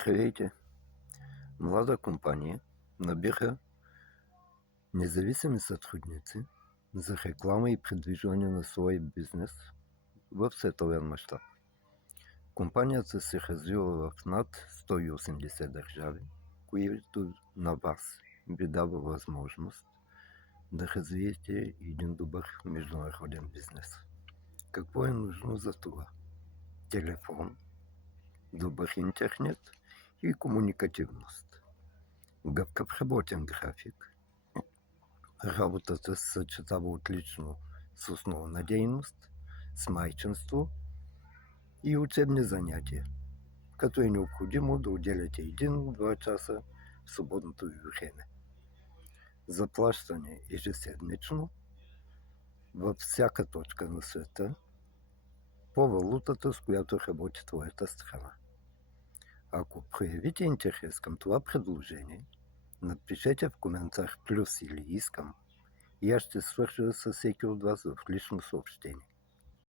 Здравейте! Млада компания набира независими сътрудници за реклама и придвижване на своя бизнес в световен мащаб. Компанията се развива в над 180 държави, които на вас ви дава възможност да развиете един добър международен бизнес. Какво е нужно за това? Телефон, добър интернет и комуникативност. Гъвкав работен график. Работата се съчетава отлично с основна дейност, с майчинство и учебни занятия, като е необходимо да отделяте 1-2 часа в свободното ви време. Заплащане ежеседмично във всяка точка на света по валутата, с която работи твоята страна. Ако проявите интерес към това предложение, напишете в коментар плюс или искам и аз ще свържа с всеки от вас в лично съобщение.